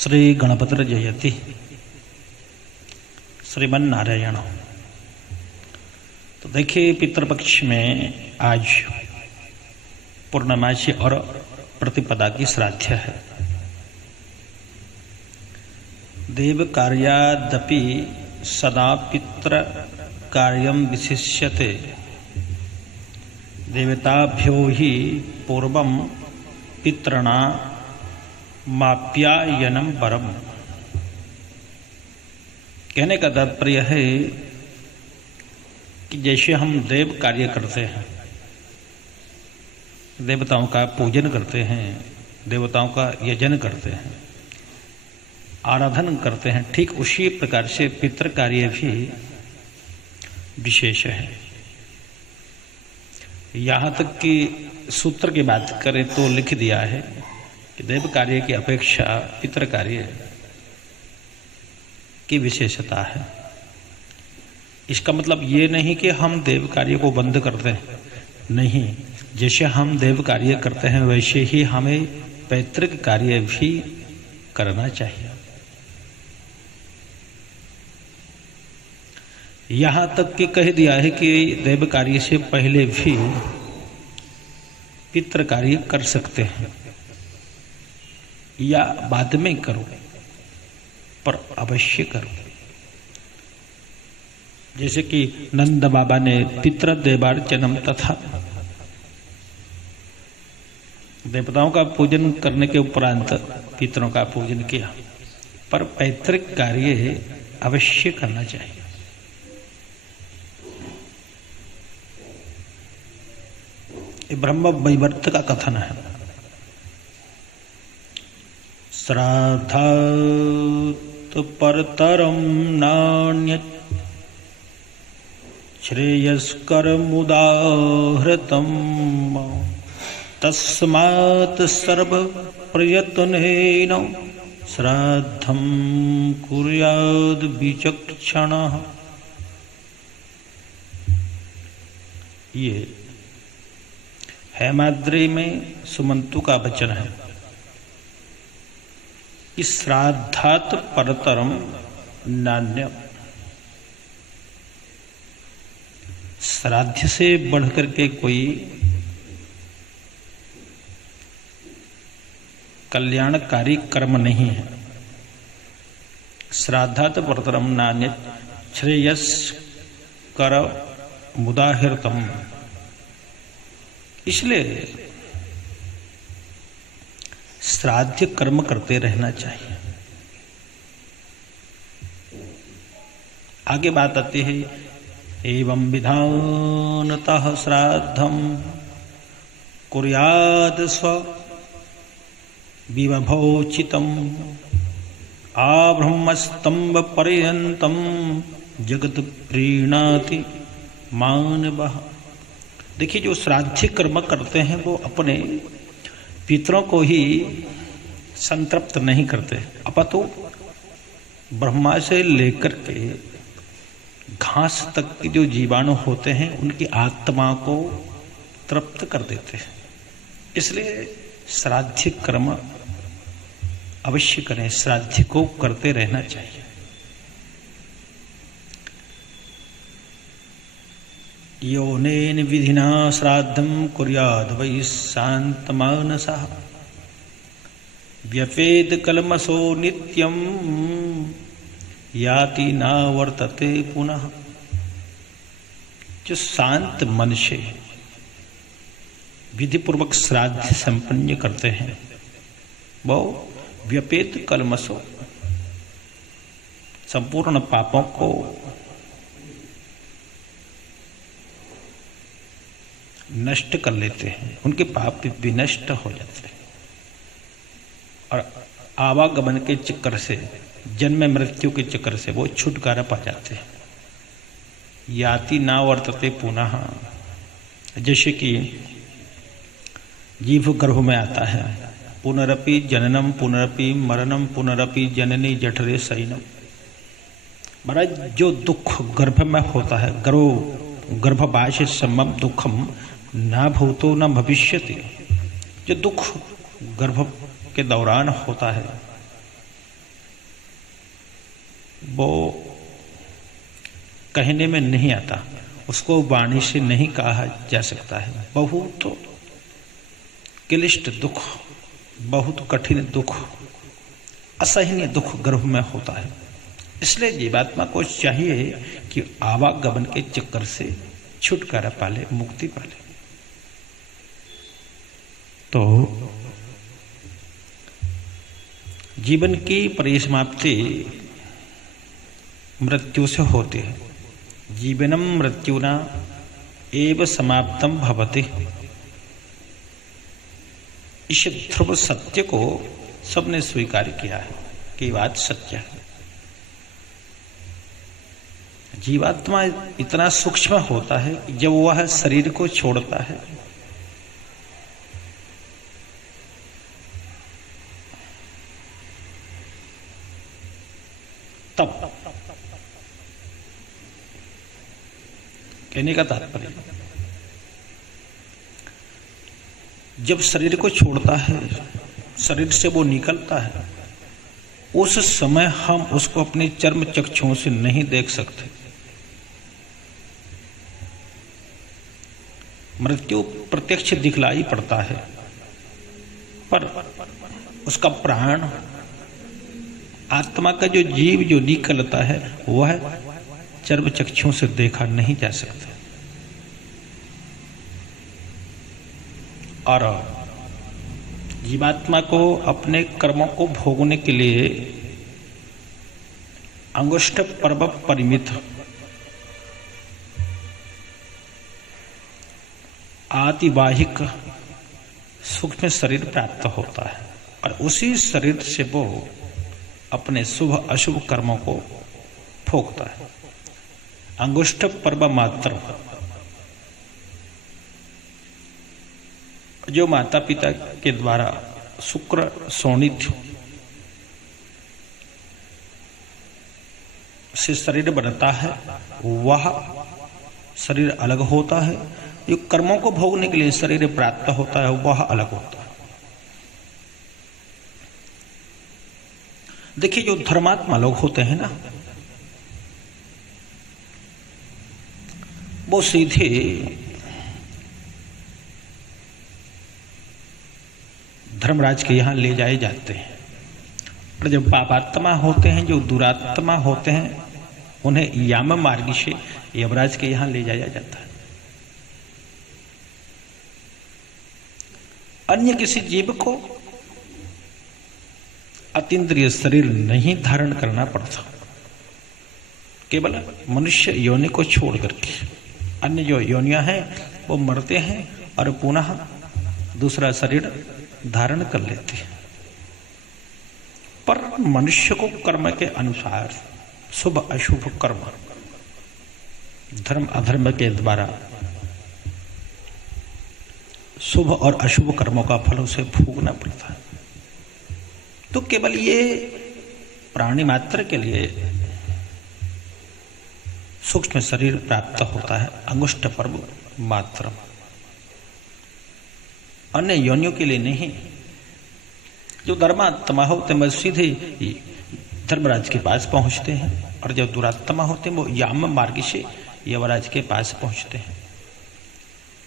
श्री गणपतिर जयति श्रीमन नारायण। तो देखिए, पितृपक्ष में आज पूर्णमासी और प्रतिपदा की श्राद्ध है। देव कार्यादपि सदा पितृ कार्यम विशिष्यते देवताभ्यो ही पूर्वम पितृणा माप्यायनम परम। कहने का तात्पर्य है कि जैसे हम देव कार्य करते हैं, देवताओं का पूजन करते हैं, देवताओं का यजन करते हैं, आराधन करते हैं, ठीक उसी प्रकार से पितृ कार्य भी विशेष है। यहाँ तक कि सूत्र की बात करें तो लिख दिया है कि देव कार्य की अपेक्षा पितृ कार्य की विशेषता है। इसका मतलब ये नहीं कि हम देव कार्य को बंद करते हैं, नहीं, जैसे हम देव कार्य करते हैं वैसे ही हमें पैतृक कार्य भी करना चाहिए। यहां तक कि कह दिया है कि देव कार्य से पहले भी पितृ कार्य कर सकते हैं या बाद में करो, पर अवश्य करो। जैसे कि नंद बाबा ने पितृ देवार्चनम तथा देवताओं का पूजन करने के उपरांत पितरों का पूजन किया, पर पैतृक कार्य अवश्य करना चाहिए। ये ब्रह्म वैवर्त का कथन है। श्राद्धात् परतरं नान्यत् श्रेयस्करमुदाहृतम् तस्मात् सर्वप्रयत्नेन श्राद्धं कुर्याद् विचक्षणः। ये हेमाद्रि में सुमंतु का वचन है कि श्राद्धात् परतरम नान्य, श्राद्ध से बढ़कर के कोई कल्याणकारी कर्म नहीं है। श्राद्धात् परतरम नान्य श्रेयस्कर मुदाहृतम। इसलिए श्राद्ध कर्म करते रहना चाहिए। आगे बात आती है, एवं विधानतः श्राद्धं कुर्याद् स्व विभवोचितम् आब्रह्मस्तंभ पर्यन्तं जगत प्रीणाति मानवः। देखिए, जो श्राद्ध कर्म करते हैं वो अपने पितरों को ही संतृप्त नहीं करते, अपितु ब्रह्मा से लेकर के घास तक के जो जीवाणु होते हैं उनकी आत्मा को तृप्त कर देते हैं। इसलिए श्राद्ध कर्म अवश्य करें, श्राद्ध को करते रहना चाहिए। योनेन विधिना श्राद्धं कुर्याद् वै शान्तमानसः व्यपेद कल्मषो नित्यं याति न वर्तते पुनः। जो शांत मन से विधि पूर्वक श्राद्ध संपन्न करते हैं वो व्यपेद कल्मषो, संपूर्ण पापों को नष्ट कर लेते हैं, उनके पाप भी नष्ट हो जाते हैं और आवागमन के चक्कर से, जन्म मृत्यु के चक्कर से वो छुटकारा पा जाते हैं। याति ना वर्तते पुनः। जैसे कि जीव गर्भ में आता है, पुनरपि जननम पुनरपि मरणम पुनरपि जननी जठरे शयनम। महाराज, जो दुख गर्भ में होता है, गर्भवास सम्मम दुखम न भूतो न भविष्यति। जो दुख गर्भ के दौरान होता है वो कहने में नहीं आता, उसको वाणी से नहीं कहा जा सकता है। बहुत क्लिष्ट दुख, बहुत कठिन दुख, असहनीय दुख गर्भ में होता है। इसलिए जीवात्मा को चाहिए कि आवागमन के चक्कर से छुटकारा पाले, मुक्ति पाले। तो जीवन की परिसमाप्ति मृत्यु से होती है। जीवनम मृत्युना एव समाप्तम भवति। इस ध्रुव सत्य को सबने स्वीकार किया है कि बात सत्य है। जीवात्मा इतना सूक्ष्म होता है कि जब वह शरीर को छोड़ता है तब, कहने का तात्पर्य, जब शरीर को छोड़ता है, शरीर से वो निकलता है, उस समय हम उसको अपने चर्म चक्षुओं से नहीं देख सकते। मृत्यु प्रत्यक्ष दिखलाई पड़ता है, पर उसका प्राण, आत्मा का जो जीव जो निकलता है वह चर्म चक्षुओं से देखा नहीं जा सकता। और जीवात्मा को अपने कर्मों को भोगने के लिए अंगुष्ठ पर्व परिमित आतिवाहिक सूक्ष्म शरीर प्राप्त होता है, और उसी शरीर से वो अपने शुभ अशुभ कर्मों को भोगता है। अंगुष्ठ पर्व मात्र जो माता पिता के द्वारा शुक्र शोणित से शरीर बनता है, वह शरीर अलग होता है। जो कर्मों को भोगने के लिए शरीर प्राप्त होता है वह अलग होता है। देखिए, जो धर्मात्मा लोग होते हैं ना, वो सीधे धर्मराज के यहां ले जाए जाते हैं। और जब पापात्मा होते हैं, जो दुरात्मा होते हैं, उन्हें याम मार्ग से यमराज के यहां ले जाया जाता है। अन्य किसी जीव को अतीन्द्रिय शरीर नहीं धारण करना पड़ता, केवल मनुष्य योनि को छोड़ करके अन्य जो योनियां हैं वो मरते हैं और पुनः दूसरा शरीर धारण कर लेते हैं। पर मनुष्य को कर्म के अनुसार शुभ अशुभ कर्म, धर्म अधर्म के द्वारा शुभ और अशुभ कर्मों का फल उसे भोगना पड़ता है। तो केवल ये प्राणी मात्र के लिए सूक्ष्म शरीर प्राप्त होता है, अंगुष्ठ पर्व मात्र, अन्य योनियों के लिए नहीं। जो धर्मात्मा होते हैं सीधे धर्मराज के पास पहुंचते हैं, और जो दुरात्मा होते हैं वो याम मार्ग से यमराज के पास पहुंचते हैं।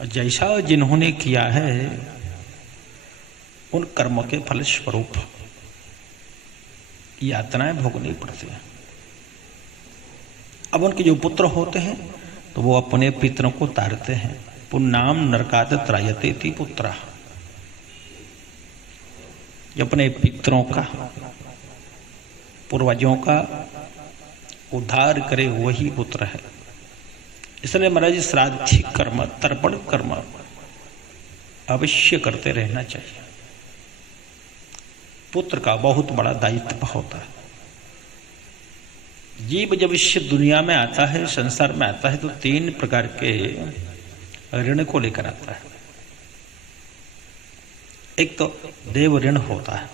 और जैसा जिन्होंने किया है उन कर्मों के फल स्वरूप यातनाएं भोगनी पड़ती हैं। अब उनके जो पुत्र होते हैं तो वो अपने पितरों को तारते हैं। पुन्नाम नरकात त्रायते ति पुत्र, अपने पितरों का, पूर्वजों का उद्धार करे वही पुत्र है। इसलिए महाराज श्राद्ध कर्म, तर्पण कर्म अवश्य करते रहना चाहिए। पुत्र का बहुत बड़ा दायित्व होता है। जीव जब इस दुनिया में आता है, संसार में आता है, तो 3 प्रकार के ऋण को लेकर आता है। एक तो देव ऋण होता है,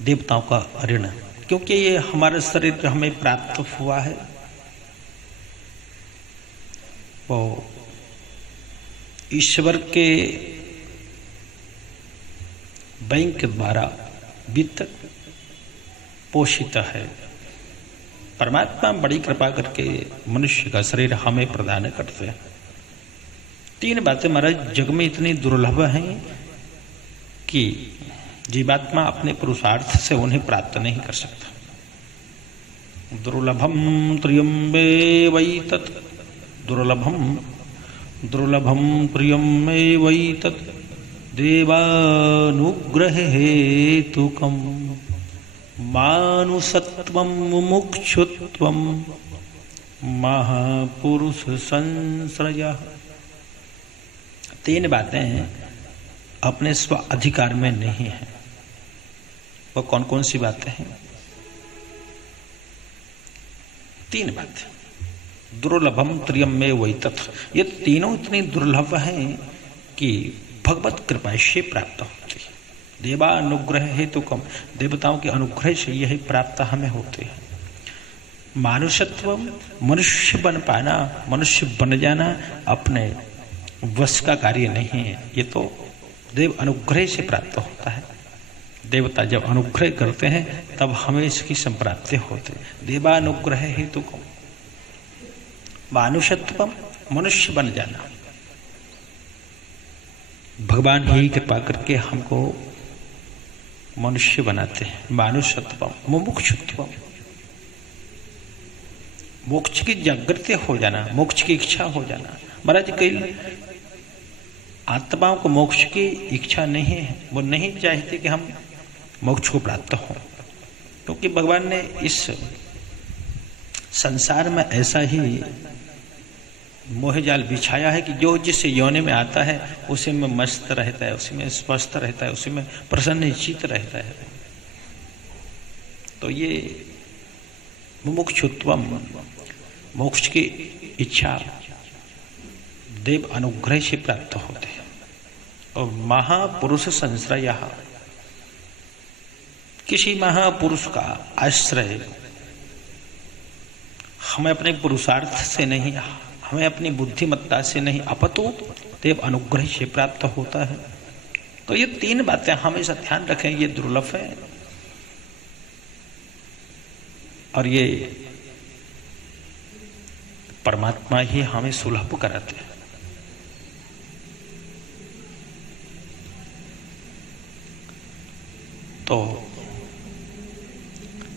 देवताओं का ऋण, क्योंकि ये हमारा शरीर हमें प्राप्त हुआ है, वो ईश्वर के बैंक द्वारा वित्त पोषित है। परमात्मा बड़ी कृपा करके मनुष्य का शरीर हमें प्रदान करते हैं। 3 बातें महाराज जग में इतनी दुर्लभ हैं कि जीवात्मा अपने पुरुषार्थ से उन्हें प्राप्त नहीं कर सकता। दुर्लभम त्र्यम्बे वैतत्, दुर्लभम त्र्यम्बे वैतत् देवानुग्रह हेतुकम मानुषत्वं मुमुक्षुत्वं महापुरुष संश्रयः। 3 बातें अपने स्व अधिकार में नहीं है। वो कौन कौन सी बातें हैं? 3 बातें। दुर्लभम त्र्यम्बे वैतत्, ये तीनों इतनी दुर्लभ हैं कि भगवत कृपा से प्राप्त होती है। देवानुग्रह हेतुकम, देवताओं के अनुग्रह से यही प्राप्त हमें होते हैं। मानुषत्व, मनुष्य बन पाना, मनुष्य बन जाना अपने वश का कार्य नहीं है, ये तो देव अनुग्रह से प्राप्त होता है। देवता जब अनुग्रह करते हैं तब हमें इसकी संप्राप्ति होती है। देवानुग्रह हेतुकम, मानुषत्व, मनुष्य बन जाना, भगवान ही कृपा करके हमको मनुष्य बनाते हैं। मानुषत्व, मुमुक्षुत्व, मोक्ष की जागृति हो जाना, मोक्ष की इच्छा हो जाना। महाराज कई आत्माओं को मोक्ष की इच्छा नहीं है, वो नहीं चाहते कि हम मोक्ष को प्राप्त हों, क्योंकि भगवान ने इस संसार में ऐसा ही मोहजाल बिछाया है कि जो जिस योनि में आता है उसी में मस्त रहता है, उसी में स्वस्थ रहता है, उसी में प्रसन्न चित्त रहता है। तो ये मुमुक्षुत्वम, मोक्ष की इच्छा देव अनुग्रह से प्राप्त होते हैं। और महापुरुष संश्रय, किसी महापुरुष का आश्रय हमें अपने पुरुषार्थ से नहीं, हमें अपनी बुद्धिमत्ता से नहीं, अपितु देव अनुग्रह से प्राप्त होता है। तो ये 3 बातें हमेशा ध्यान रखें, ये दुर्लभ है और ये परमात्मा ही हमें सुलभ कराते हैं। तो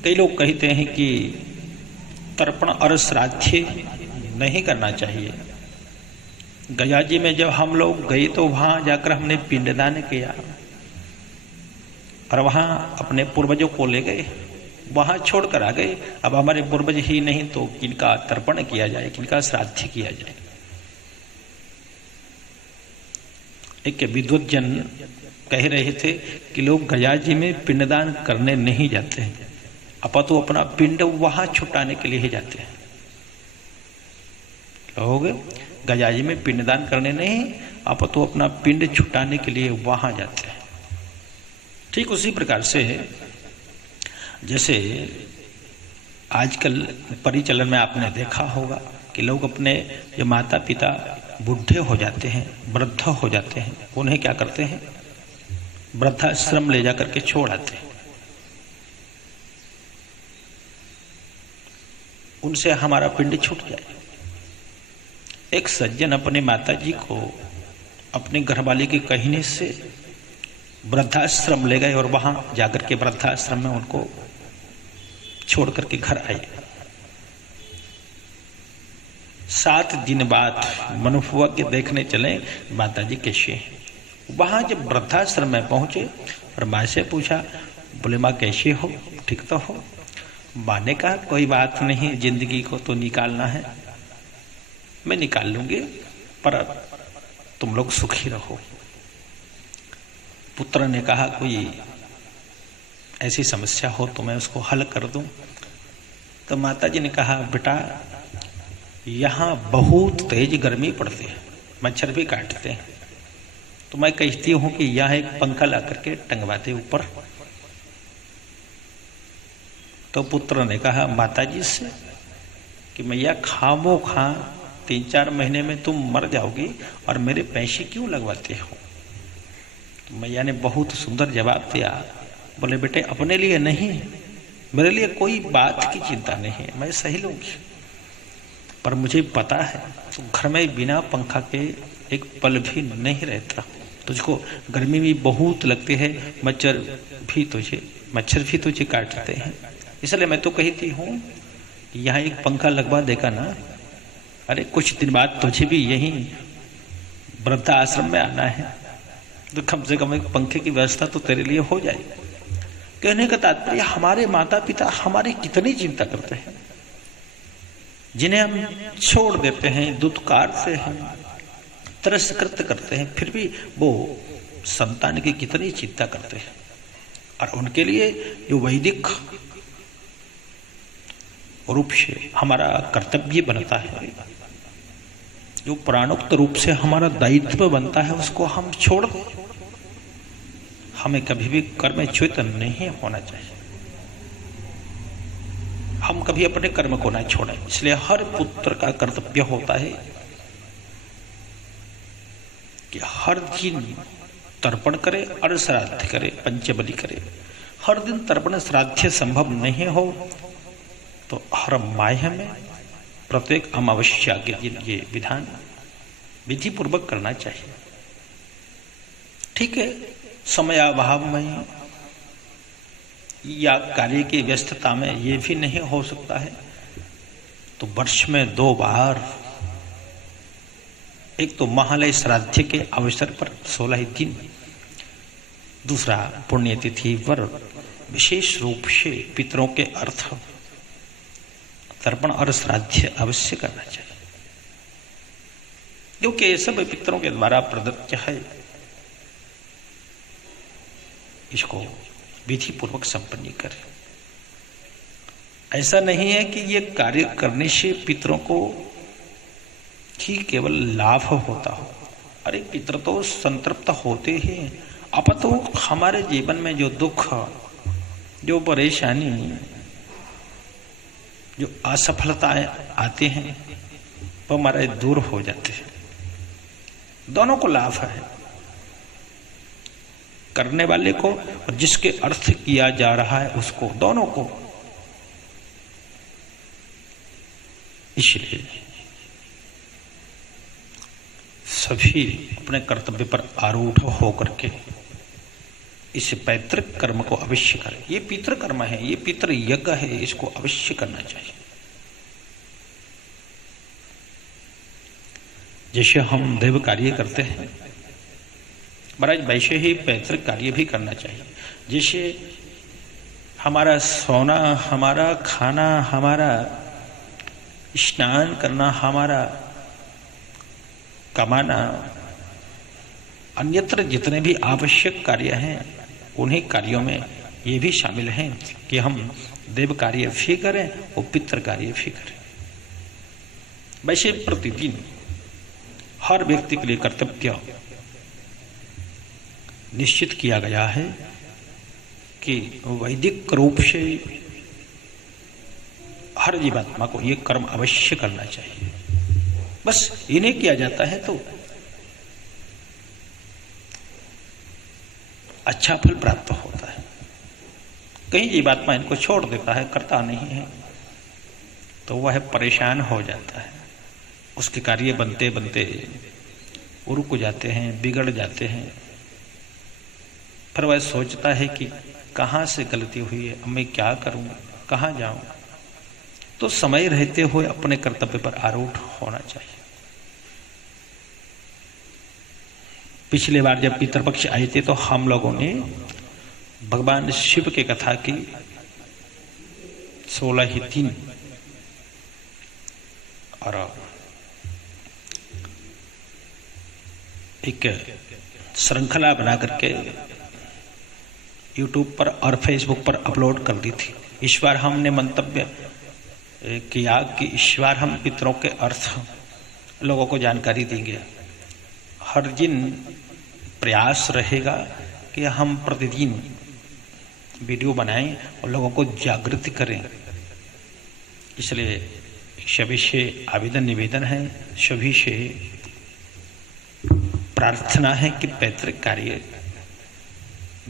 कई लोग कहते हैं कि तर्पण और श्राद्ध नहीं करना चाहिए। गया जी में जब हम लोग गए तो वहां जाकर हमने पिंडदान किया और वहां अपने पूर्वजों को ले गए, वहां छोड़कर आ गए। अब हमारे पूर्वज ही नहीं तो किनका तर्पण किया जाए, किनका श्राद्ध किया जाए। एक विद्वत जन कह रहे थे कि लोग गया जी में पिंडदान करने नहीं जाते हैं, अपितु अपना पिंड वहां छुटाने के लिए ही जाते हैं। लोग गया जी में पिंडदान करने नहीं, अपितु अपना पिंड छुटाने के लिए वहां जाते हैं। ठीक उसी प्रकार से जैसे आजकल परिचलन में आपने देखा होगा कि लोग अपने जो माता पिता बूढ़े हो जाते हैं, वृद्ध हो जाते हैं, उन्हें क्या करते हैं, वृद्धाश्रम ले जाकर के छोड़ आते हैं। उनसे हमारा पिंड छूट जाए। एक सज्जन अपने माता जी को अपने घरवाली के कहने से वृद्धाश्रम ले गए और वहां जाकर के वृद्धाश्रम में उनको छोड़ करके घर आए। 7 दिन बाद मनुफुआ के देखने चले माता जी कैसे हैं। वहां जब वृद्धाश्रम में पहुंचे और माँ से पूछा, बोले माँ कैसे हो, ठीक तो हो? माँ ने कहा कोई बात नहीं, जिंदगी को तो निकालना है, मैं निकाल लूंगी, पर तुम लोग सुखी रहो। पुत्र ने कहा कोई ऐसी समस्या हो तो मैं उसको हल कर दूं। तो माता जी ने कहा बेटा यहाँ बहुत तेज गर्मी पड़ती है, मच्छर भी काटते हैं, तो मैं कहती हूं कि यहाँ एक पंखा ला करके टंगवाते ऊपर। तो पुत्र ने कहा माता जी से कि मैया खामो खा 3-4 महीने में तुम मर जाओगी और मेरे पैसे क्यों लगवाते हो? तो मैया ने बहुत सुंदर जवाब दिया, बोले बेटे अपने लिए नहीं, मेरे लिए कोई बात की चिंता नहीं है, मैं सही लूंगी, पर मुझे पता है तो घर में बिना पंखा के एक पल भी नहीं रहता, तुझको गर्मी भी बहुत लगती है, मच्छर भी तुझे काटते हैं, इसलिए मैं तो कहती हूँ यहाँ एक पंखा लगवा देगा ना, अरे कुछ दिन बाद तुझे भी यहीं वृद्धा आश्रम में आना है, तो कम से कम एक पंखे की व्यवस्था तो तेरे लिए हो जाएगी। कहने का तात्पर्य हमारे माता पिता हमारी कितनी चिंता करते हैं, जिन्हें हम छोड़ देते हैं, दुत्कारते हैं, तिरस्कृत करते हैं, फिर भी वो संतान की कितनी चिंता करते हैं। और उनके लिए जो वैदिक रूप से हमारा कर्तव्य बनता है, जो प्राणोक्त रूप से हमारा दायित्व बनता है, उसको हम छोड़ दें। हमें कभी भी कर्मच्युत नहीं होना चाहिए, हम कभी अपने कर्म को ना छोड़ें। इसलिए हर पुत्र का कर्तव्य होता है कि हर दिन तर्पण करे और श्राद्ध करे, पंचबलि करे। हर दिन तर्पण श्राद्ध संभव नहीं हो तो हर माह में प्रत्येक अमावस्या के दिन ये विधान विधि पूर्वक करना चाहिए। ठीक है, समयाभाव में या कार्य की व्यस्तता में ये भी नहीं हो सकता है तो वर्ष में 2 बार, एक तो महालय श्राद्ध के अवसर पर 16 दिन, दूसरा पुण्यतिथि पर विशेष रूप से पितरों के अर्थ तर्पण और श्राद्ध अवश्य करना चाहिए, क्योंकि ये सब पितरों के द्वारा प्रदत्त है। इसको विधि पूर्वक संपन्न करें। ऐसा नहीं है कि ये कार्य करने से पितरों को ही केवल लाभ होता हो, अरे पितर तो संतृप्त होते ही, अब तो हमारे जीवन में जो दुख, जो परेशानी, जो असफलताएं आते हैं वो हमारे दूर हो जाते हैं। दोनों को लाभ है, करने वाले को और जिसके अर्थ किया जा रहा है उसको, दोनों को। इसलिए सभी अपने कर्तव्य पर आरूढ़ होकर के इस पैतृक कर्म को अवश्य करें। ये पितृ कर्म है, ये पितृ यज्ञ है, इसको अवश्य करना चाहिए। जैसे हम देव कार्य करते हैं महाराज, वैसे ही पैतृक कार्य भी करना चाहिए। जैसे हमारा सोना, हमारा खाना, हमारा स्नान करना, हमारा कमाना, अन्यत्र जितने भी आवश्यक कार्य हैं उन्हीं कार्यों में ये भी शामिल हैं कि हम देव कार्य भी करें और पितृ कार्य भी करें। वैसे प्रतिदिन हर व्यक्ति के लिए कर्तव्य निश्चित किया गया है कि वैदिक रूप से हर जीवात्मा को ये कर्म अवश्य करना चाहिए। बस इन्हें किया जाता है तो अच्छा फल प्राप्त होता है। कहीं जीवात्मा इनको छोड़ देता है, करता नहीं है, तो वह परेशान हो जाता है, उसके कार्य बनते बनते रुक जाते हैं, बिगड़ जाते हैं। फिर वह सोचता है कि कहाँ से गलती हुई है, अब मैं क्या करूं, कहाँ जाऊं। तो समय रहते हुए अपने कर्तव्य पर आरूढ़ होना चाहिए। पिछले बार जब पितृपक्ष आए थे तो हम लोगों ने भगवान शिव की कथा की 16 दिन और एक श्रृंखला बना करके YouTube पर और Facebook पर अपलोड कर दी थी। इस बार हमने मंतव्य किया कि इस बार हम पितरों के अर्थ लोगों को जानकारी देंगे। हर दिन प्रयास रहेगा कि हम प्रतिदिन वीडियो बनाएं और लोगों को जागृत करें। इसलिए सभी से आवेदन निवेदन है, सभी से प्रार्थना है कि पैतृक कार्य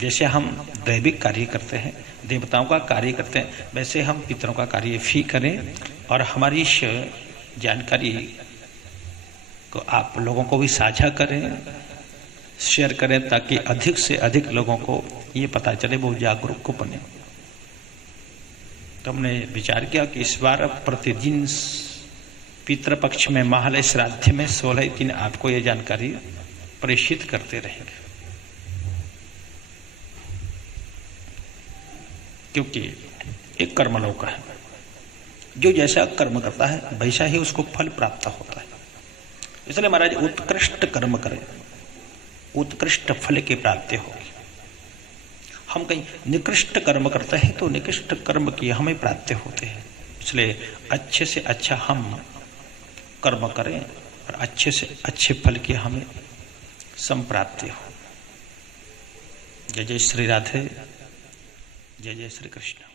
जैसे हम दैविक कार्य करते हैं, देवताओं का कार्य करते हैं, वैसे हम पितरों का कार्य भी करें और हमारी इस जानकारी को आप लोगों को भी साझा करें, शेयर करें, ताकि अधिक से अधिक लोगों को ये पता चले, वो जागरूक को बने। तो हमने विचार किया कि इस बार प्रतिदिन पितृपक्ष में महालय श्राद्ध में 16 दिन आपको ये जानकारी प्रेषित करते रहेंगे, क्योंकि एक कर्मलोक है, जो जैसा कर्म करता है वैसा ही उसको फल प्राप्त होता है। इसलिए महाराज उत्कृष्ट कर्म करें, उत्कृष्ट फल की प्राप्ति होगी। हम कहीं निकृष्ट कर्म करते हैं तो निकृष्ट कर्म की हमें प्राप्ति होते हैं। इसलिए अच्छे से अच्छा हम कर्म करें और अच्छे से अच्छे फल की हमें संप्राप्ति हो। जय जय श्री राधे, जय जय श्री कृष्ण।